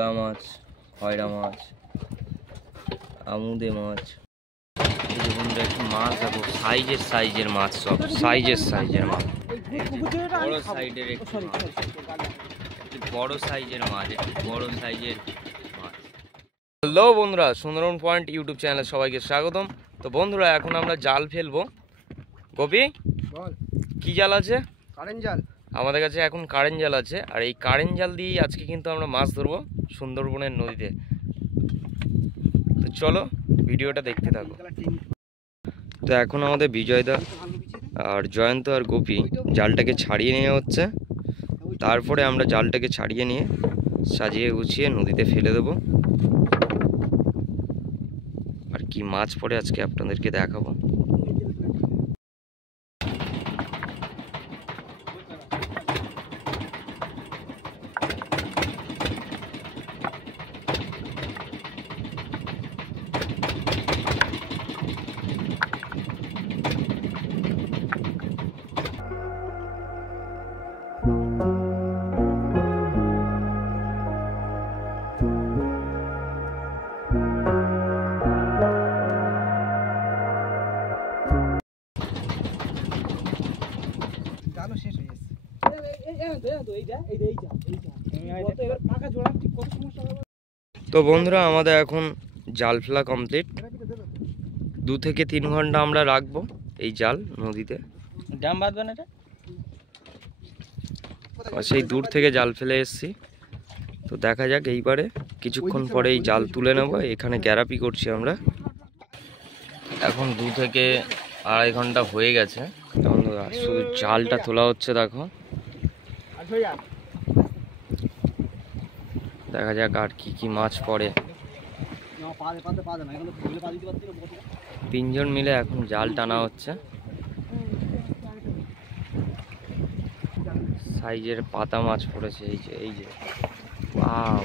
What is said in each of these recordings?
ভোলা মাছ, খয়রা মাছ, আমুদে মাছ। এই যে বন্ধুরা একটু মাছ দেখো, সাইজের মাছ, সব সাইজের মাছ। বড় সাইজের একটু বড় সাইজের মাছ, হ্যালো বন্ধুরা, সুন্দরবন পয়েন্ট ইউটিউব চ্যানেলে সবাইকে স্বাগতম। তো বন্ধুরা এখন আমরা জাল ফেলবো। গোপি কি জাল আছে? কারেন্ট জাল। আমাদের কাছে এখন কারেন্ট জাল আছে, আর এই কারেন্ট জাল দিয়েই আজকে কিন্তু আমরা মাছ ধরবো সুন্দরবনের নদীতে। তো চলো ভিডিওটা দেখতে থাকো। তো এখন আমাদের বিজয়দা আর জয়ন্ত আর গোপী জালটাকে ছাড়িয়ে নেওয়া হচ্ছে। তারপরে আমরা জালটাকে ছাড়িয়ে নিয়ে সাজিয়ে গুছিয়ে নদীতে ফেলে দেবো। আর কি মাছ পড়ে আজকে আপনাদেরকে দেখাবো। তো বন্ধুরা আমাদের এখন জাল ফেলা কমপ্লিট। 2 থেকে 3 ঘন্টা আমরা রাখবো এই জাল নদীতে। ড্যাম বাঁধবেন এটা? সেই দূর থেকে জাল ফেলে এসেছি। তো দেখা যাক, এইবারে কিছুক্ষণ পরে এই জাল তুলে নেব। এখানে গ্যারাপি করছি আমরা। এখন 2 থেকে 2.5 ঘন্টা হয়ে গেছে। বন্ধুরা শুধু জালটা তোলা হচ্ছে, দেখো। দেখা যাক আর কি মাছ পড়ে। 3 জন মিলে এখন জাল টানা হচ্ছে। সাইজের পাতা মাছ পড়েছে, এই যে ওয়াও।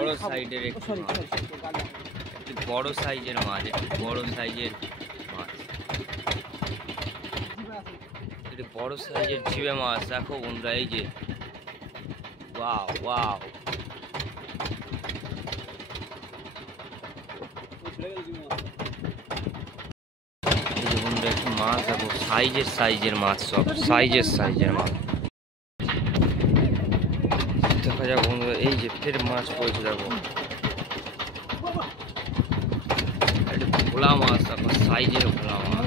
বড় সাইজের বড় সাইজের মাছ, বড় সাইজের জিবে মাছ। দেখো বন্ধুরা, এই যে ওয়াও ওয়াও। এই যে বন্ধুরা একটু মাছ দেখো, সাইজের মাছ, সব সাইজের মাছ। দেখা যাক বন্ধুরা, এই যে ফের মাছ পড়েছে, দেখো ভোলা মাছ, দেখো সাইজের ভোলা মাছ।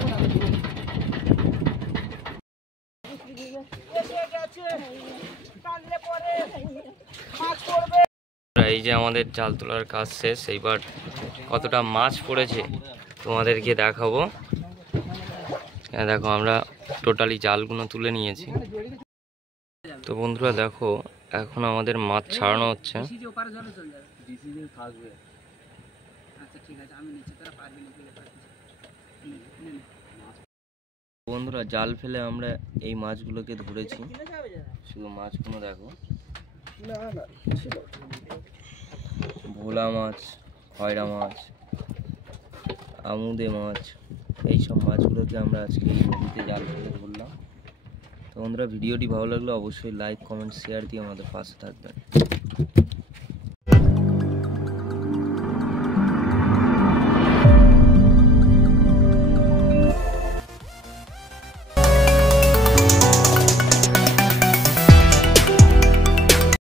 এই যে আমাদের জাল তোলার কাজ শেষ। এইবার কতটা মাছ পড়েছে তোমাদেরকে দেখাবো। দেখো আমরা টোটালি জালগুলো তুলে নিয়েছি। তো বন্ধুরা দেখো, এখন আমাদের মাছ ছাড়ানো হচ্ছে। বন্ধুরা জাল ফেলে আমরা এই মাছগুলোকে ধরেছি। শুধু মাছগুলো দেখো, ভোলা মাছ, খয়রা মাছ, আমুদে মাছ, এইসব মাছগুলোকে আমরা আজকে এই নদীতে জাল ফেলে ধরলাম। তো বন্ধুরা ভিডিওটি ভালো লাগলে অবশ্যই লাইক, কমেন্ট, শেয়ার দিয়ে আমাদের পাশে থাকবেন।